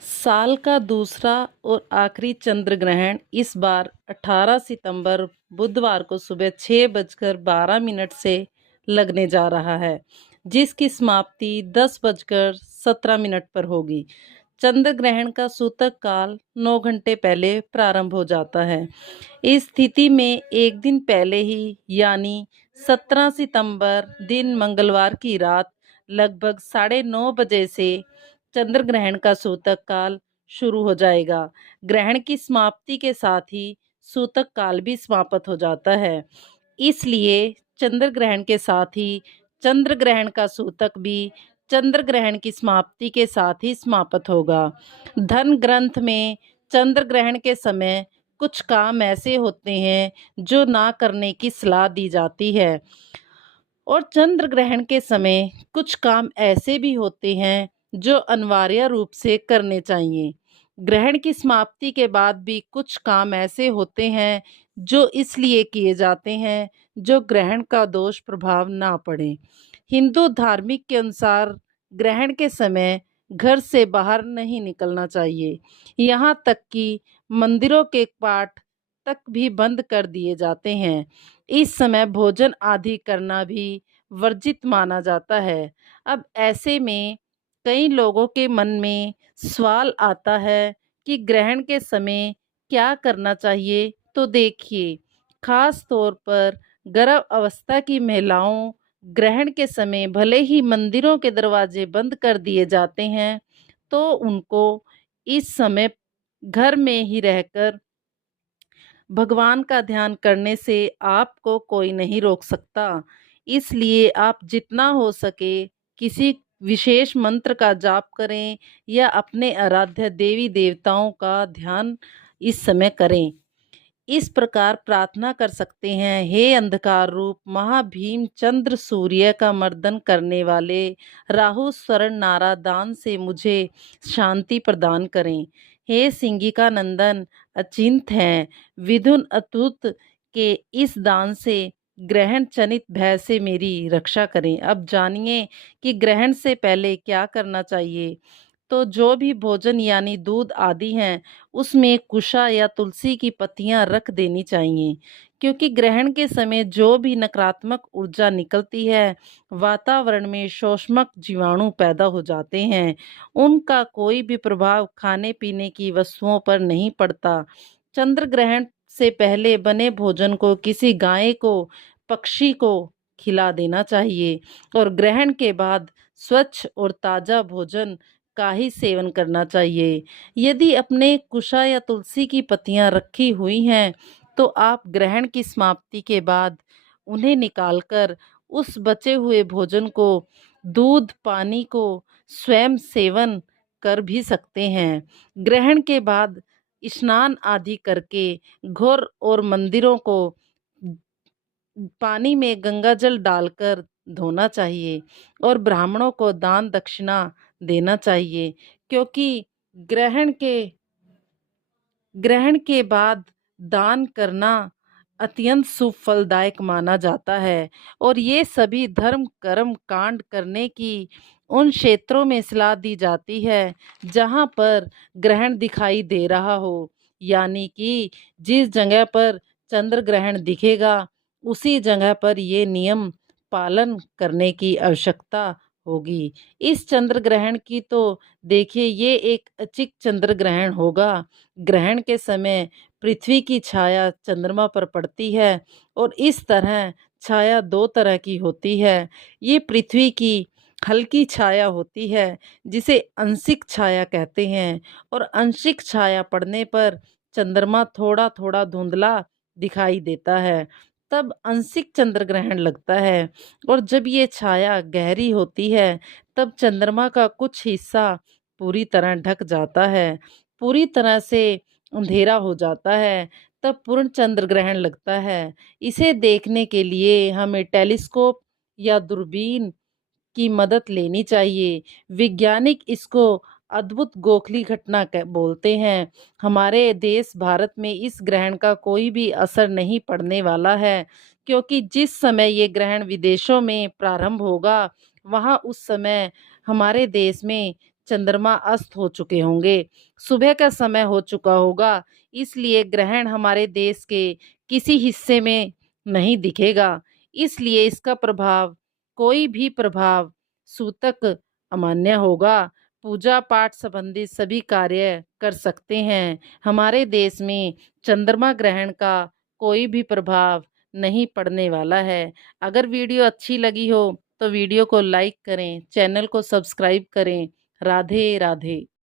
साल का दूसरा और आखिरी चंद्र ग्रहण इस बार 18 सितंबर बुधवार को सुबह 6:12 से लगने जा रहा है, जिसकी समाप्ति 10:17 पर होगी। चंद्र ग्रहण का सूतक काल 9 घंटे पहले प्रारंभ हो जाता है। इस स्थिति में एक दिन पहले ही यानी 17 सितंबर दिन मंगलवार की रात लगभग 9:30 बजे से चंद्र ग्रहण का सूतक काल शुरू हो जाएगा। ग्रहण की समाप्ति के साथ ही सूतक काल भी समाप्त हो जाता है। इसलिए चंद्र ग्रहण के साथ ही चंद्र ग्रहण का सूतक भी चंद्र ग्रहण की समाप्ति के साथ ही समाप्त होगा। धन ग्रंथ में चंद्र ग्रहण के समय कुछ काम ऐसे होते हैं जो ना करने की सलाह दी जाती है, और चंद्र ग्रहण के समय कुछ काम ऐसे भी होते हैं जो अनिवार्य रूप से करने चाहिए। ग्रहण की समाप्ति के बाद भी कुछ काम ऐसे होते हैं जो इसलिए किए जाते हैं जो ग्रहण का दोष प्रभाव ना पड़े। हिंदू धार्मिक के अनुसार ग्रहण के समय घर से बाहर नहीं निकलना चाहिए। यहाँ तक कि मंदिरों के पाठ तक भी बंद कर दिए जाते हैं। इस समय भोजन आदि करना भी वर्जित माना जाता है। अब ऐसे में कई लोगों के मन में सवाल आता है कि ग्रहण के समय क्या करना चाहिए। तो देखिए, खास तौर पर गर्भ अवस्था की महिलाओं ग्रहण के समय भले ही मंदिरों के दरवाजे बंद कर दिए जाते हैं, तो उनको इस समय घर में ही रहकर भगवान का ध्यान करने से आपको कोई नहीं रोक सकता। इसलिए आप जितना हो सके किसी विशेष मंत्र का जाप करें या अपने आराध्य देवी देवताओं का ध्यान इस समय करें। इस प्रकार प्रार्थना कर सकते हैं, हे अंधकार रूप महाभीम चंद्र सूर्य का मर्दन करने वाले राहु स्वर्ण नारा दान से मुझे शांति प्रदान करें। हे सिंगिका नंदन अचिंत हैं, विधुन अतुत के इस दान से ग्रहण जनित भय से मेरी रक्षा करें। अब जानिए कि ग्रहण से पहले क्या करना चाहिए। तो जो भी भोजन यानी दूध आदि हैं, उसमें कुशा या तुलसी की पत्तियां रख देनी चाहिए, क्योंकि ग्रहण के समय जो भी नकारात्मक ऊर्जा निकलती है, वातावरण में शोषमक जीवाणु पैदा हो जाते हैं। उनका कोई भी प्रभाव खाने पीने की वस्तुओं पर नहीं पड़ता। चंद्र ग्रहण से पहले बने भोजन को किसी गाय को, पक्षी को खिला देना चाहिए, और ग्रहण के बाद स्वच्छ और ताज़ा भोजन का ही सेवन करना चाहिए। यदि अपने कुशा या तुलसी की पत्तियां रखी हुई हैं, तो आप ग्रहण की समाप्ति के बाद उन्हें निकालकर उस बचे हुए भोजन को, दूध पानी को स्वयं सेवन कर भी सकते हैं। ग्रहण के बाद स्नान आदि करके घोर और मंदिरों को पानी में गंगा जल डालकर धोना चाहिए, और ब्राह्मणों को दान दक्षिणा देना चाहिए, क्योंकि ग्रहण के ग्रहण के बाद दान करना अत्यंत शुभ फलदायक माना जाता है। और ये सभी धर्म कर्म कांड करने की उन क्षेत्रों में सलाह दी जाती है जहाँ पर ग्रहण दिखाई दे रहा हो, यानी कि जिस जगह पर चंद्र ग्रहण दिखेगा उसी जगह पर ये नियम पालन करने की आवश्यकता होगी। इस चंद्र ग्रहण की तो देखिए, ये एक अचिक चंद्र ग्रहण होगा। ग्रहण के समय पृथ्वी की छाया चंद्रमा पर पड़ती है, और इस तरह छाया दो तरह की होती है। ये पृथ्वी की हल्की छाया होती है जिसे आंशिक छाया कहते हैं, और आंशिक छाया पड़ने पर चंद्रमा थोड़ा थोड़ा धुंधला दिखाई देता है, तब आंशिक चंद्र ग्रहण लगता है। और जब ये छाया गहरी होती है, तब चंद्रमा का कुछ हिस्सा पूरी तरह ढक जाता है, पूरी तरह से अंधेरा हो जाता है, तब पूर्ण चंद्र ग्रहण लगता है। इसे देखने के लिए हमें टेलीस्कोप या दूरबीन की मदद लेनी चाहिए। वैज्ञानिक इसको अद्भुत गोखली घटना बोलते हैं। हमारे देश भारत में इस ग्रहण का कोई भी असर नहीं पड़ने वाला है, क्योंकि जिस समय ये ग्रहण विदेशों में प्रारंभ होगा, वहाँ उस समय हमारे देश में चंद्रमा अस्त हो चुके होंगे, सुबह का समय हो चुका होगा, इसलिए ग्रहण हमारे देश के किसी हिस्से में नहीं दिखेगा। इसलिए इसका प्रभाव, कोई भी प्रभाव सूतक अमान्य होगा। पूजा पाठ संबंधित सभी कार्य कर सकते हैं। हमारे देश में चंद्रमा ग्रहण का कोई भी प्रभाव नहीं पड़ने वाला है। अगर वीडियो अच्छी लगी हो तो वीडियो को लाइक करें, चैनल को सब्सक्राइब करें। राधे राधे।